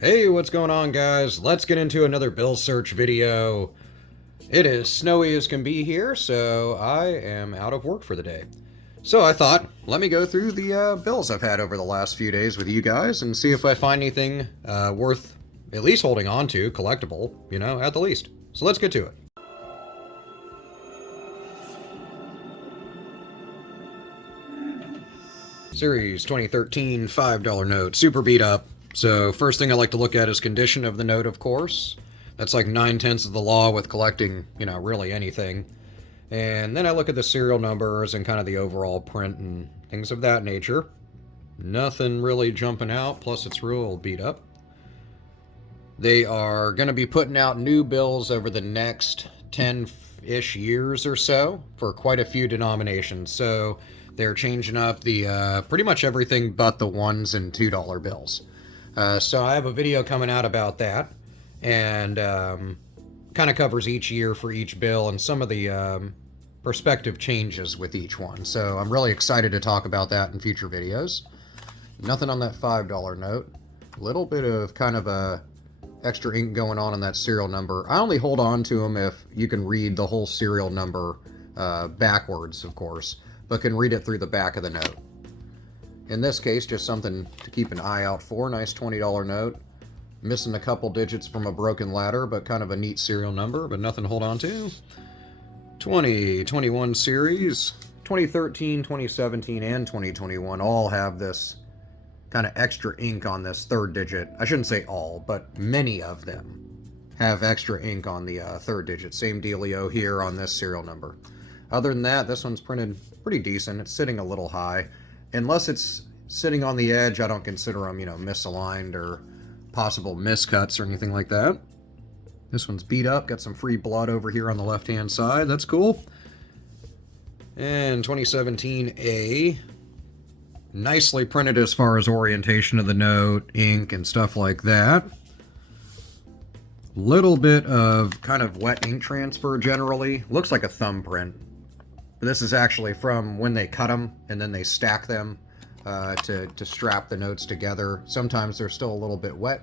Hey, what's going on, guys? Let's get into another bill search video. It is snowy as can be here, so I am out of work for the day. So I thought, let me go through the bills I've had over the last few days with you guys and see if I find anything worth at least holding on to, collectible, at the least. So let's get to it. Series 2013 $5 note, super beat up. So first thing I like to look at is condition of the note, of course. That's like 9/10 of the law with collecting, really anything. And then I look at the serial numbers and kind of the overall print and things of that nature. Nothing really jumping out, plus it's real beat up. They are going to be putting out new bills over the next 10-ish years or so for quite a few denominations. So they're changing up the pretty much everything but the $1 and $2 bills. So I have a video coming out about that, and kind of covers each year for each bill and some of the perspective changes with each one. So I'm really excited to talk about that in future videos. Nothing on that $5 note. A little bit of kind of a extra ink going on that serial number. I only hold on to them if you can read the whole serial number backwards, of course, but can read it through the back of the note. In this case, just something to keep an eye out for. Nice $20 note. Missing a couple digits from a broken ladder, but kind of a neat serial number, but nothing to hold on to. 2021 series, 2013, 2017, and 2021 all have this kind of extra ink on this third digit. I shouldn't say all, but many of them have extra ink on the third digit. Same dealio here on this serial number. Other than that, this one's printed pretty decent. It's sitting a little high. Unless it's sitting on the edge, I don't consider them, misaligned or possible miscuts or anything like that. This one's beat up, got some free blood over here on the left-hand side. That's cool. And 2017A, nicely printed as far as orientation of the note, ink, and stuff like that. Little bit of kind of wet ink transfer generally. Looks like a thumbprint. But this is actually from when they cut them and then they stack them to strap the notes together. Sometimes they're still a little bit wet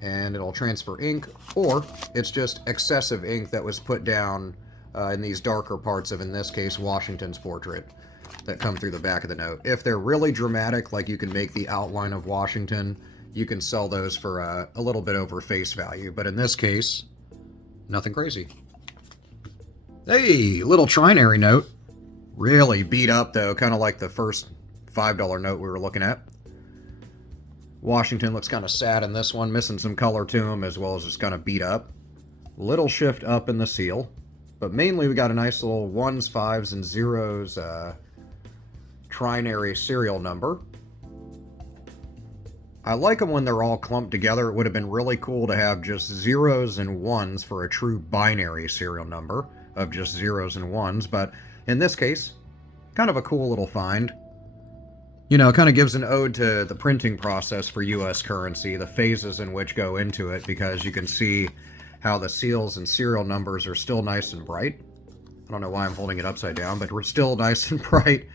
and it'll transfer ink, or it's just excessive ink that was put down in these darker parts of, in this case, Washington's portrait that come through the back of the note. If they're really dramatic, like you can make the outline of Washington, you can sell those for a little bit over face value. But in this case, nothing crazy. Hey, little TRINARY note. Really beat up, though, kind of like the first $5 note we were looking at. Washington looks kind of sad in this one, missing some color to him, as well as just kind of beat up. Little shift up in the seal, but mainly we got a nice little 1s, 5s, and 0s TRINARY serial number. I like them when they're all clumped together. It would have been really cool to have just 0s and 1s for a true binary serial number of just 0s and 1s, but in this case, kind of a cool little find. It kind of gives an ode to the printing process for US currency, the phases in which go into it, because you can see how the seals and serial numbers are still nice and bright. I don't know why I'm holding it upside down, but we're still nice and bright.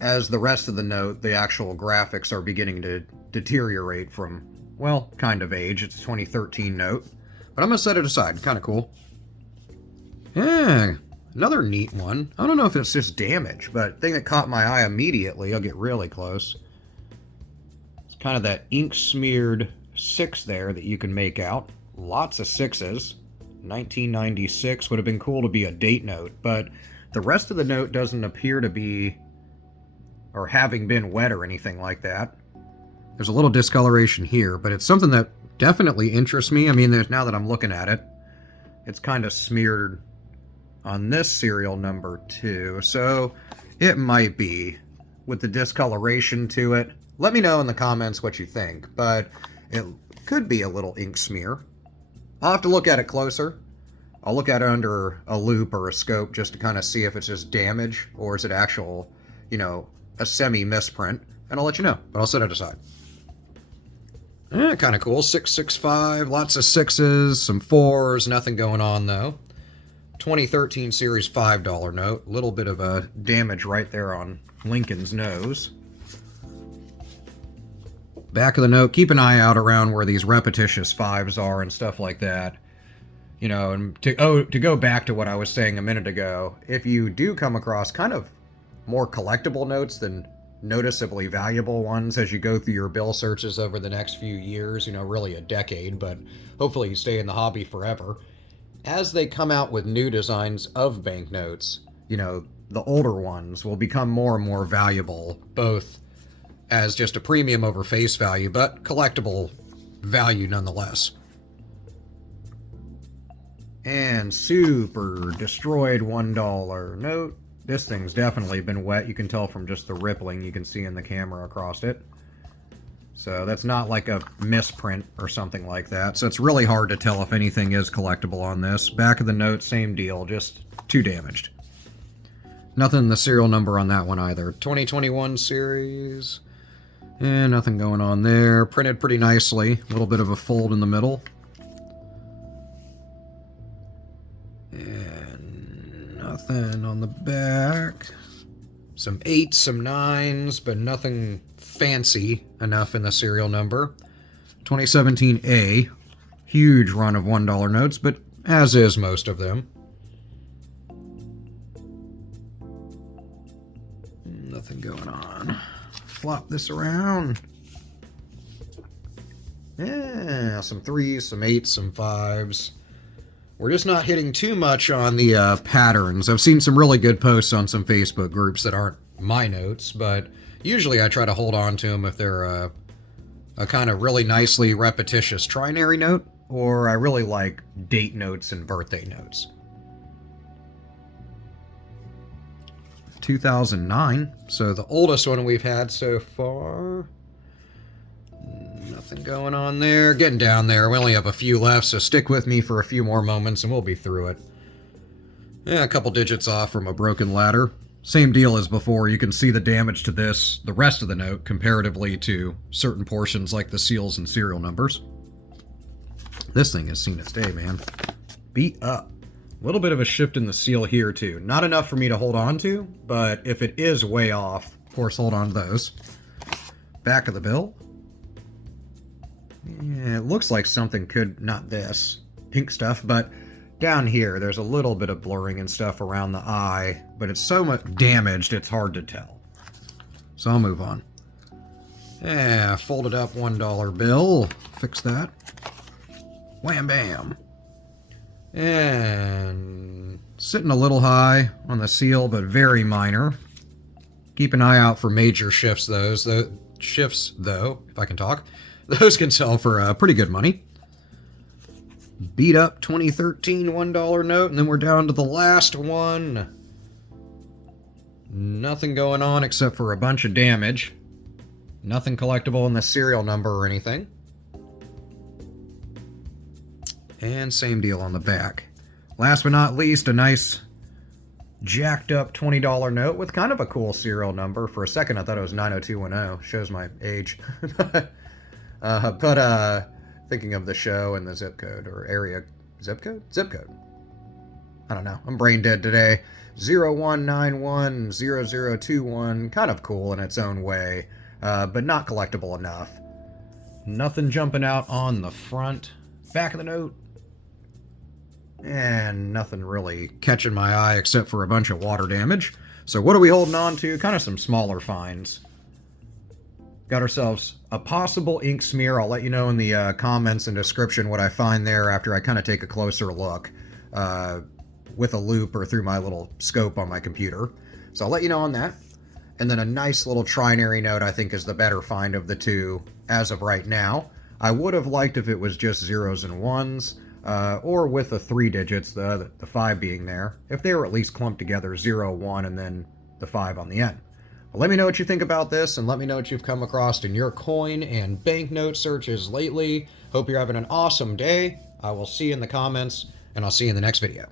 As the rest of the note, the actual graphics are beginning to deteriorate from, well, kind of age. It's a 2013 note, but I'm going to set it aside. Kind of cool. Yeah. Another neat one. I don't know if it's just damage, but thing that caught my eye immediately, I'll get really close. It's kind of that ink smeared 6 there that you can make out. Lots of 6s. 1996 would have been cool to be a date note, but the rest of the note doesn't appear to be, or having been wet or anything like that. There's a little discoloration here, but it's something that definitely interests me. I mean, now that I'm looking at it, it's kind of smeared on this serial number too, so it might be with the discoloration to it. Let me know in the comments what you think, but it could be a little ink smear. I'll have to look at it closer. I'll look at it under a loop or a scope just to kind of see if it's just damage or is it actual, a semi-misprint, and I'll let you know, but I'll set it aside. Kind of cool. 665, lots of 6s, some 4s, nothing going on though. 2013 series $5 note. A little bit of a damage right there on Lincoln's nose. Back of the note, keep an eye out around where these repetitious 5s are and stuff like that. You know, and to go back to what I was saying a minute ago, if you do come across kind of more collectible notes than noticeably valuable ones as you go through your bill searches over the next few years, you know, really a decade, but hopefully you stay in the hobby forever. As they come out with new designs of banknotes, you know, the older ones will become more and more valuable, both as just a premium over face value, but collectible value nonetheless. And super destroyed $1 note. This thing's definitely been wet. You can tell from just the rippling you can see in the camera across it. So that's not like a misprint or something like that. So it's really hard to tell if anything is collectible on this. Back of the note, same deal, just too damaged. Nothing in the serial number on that one either. 2021 series. And nothing going on there. Printed pretty nicely. A little bit of a fold in the middle. And nothing on the back. Some 8s, some 9s, but nothing fancy enough in the serial number. 2017A. Huge run of $1 notes, but as is most of them. Nothing going on. Flop this around. Yeah, some 3s, some 8s, some 5s. We're just not hitting too much on the patterns. I've seen some really good posts on some Facebook groups that aren't my notes, but usually I try to hold on to them if they're a kind of really nicely repetitious trinary note, or I really like date notes and birthday notes. 2009, so the oldest one we've had so far. Nothing going on there. Getting down there. We only have a few left, so stick with me for a few more moments and we'll be through it. Yeah, a couple digits off from a broken ladder. Same deal as before. You can see the damage to this, the rest of the note, comparatively to certain portions like the seals and serial numbers. This thing has seen its day, man. Beat up. A little bit of a shift in the seal here, too. Not enough for me to hold on to, but if it is way off, of course, hold on to those. Back of the bill. Yeah, it looks like something could, not this, pink stuff, but down here, there's a little bit of blurring and stuff around the eye, but it's so much damaged, it's hard to tell. So I'll move on. Yeah, folded up $1 bill. Fix that. Wham bam. And sitting a little high on the seal, but very minor. Keep an eye out for major shifts, though, if I can talk. Those can sell for pretty good money. Beat up 2013 $1 note, and then we're down to the last one. Nothing going on except for a bunch of damage. Nothing collectible in the serial number or anything. And same deal on the back. Last but not least, a nice jacked up $20 note with kind of a cool serial number. For a second I thought it was 90210. Shows my age. But thinking of the show and the zip code or area. Zip code? Zip code. I don't know. I'm brain dead today. 01910021. Kind of cool in its own way, but not collectible enough. Nothing jumping out on the front. Back of the note. And nothing really catching my eye except for a bunch of water damage. So what are we holding on to? Kind of some smaller finds. Got ourselves a possible ink smear. I'll let you know in the comments and description what I find there after I kind of take a closer look with a loop or through my little scope on my computer. So I'll let you know on that. And then a nice little trinary note I think is the better find of the two as of right now. I would have liked if it was just 0s and 1s, or with the 3 digits, the 5 being there. If they were at least clumped together, 0, 1, and then the 5 on the end. Well, let me know what you think about this, and let me know what you've come across in your coin and banknote searches lately. Hope you're having an awesome day. I will see you in the comments, and I'll see you in the next video.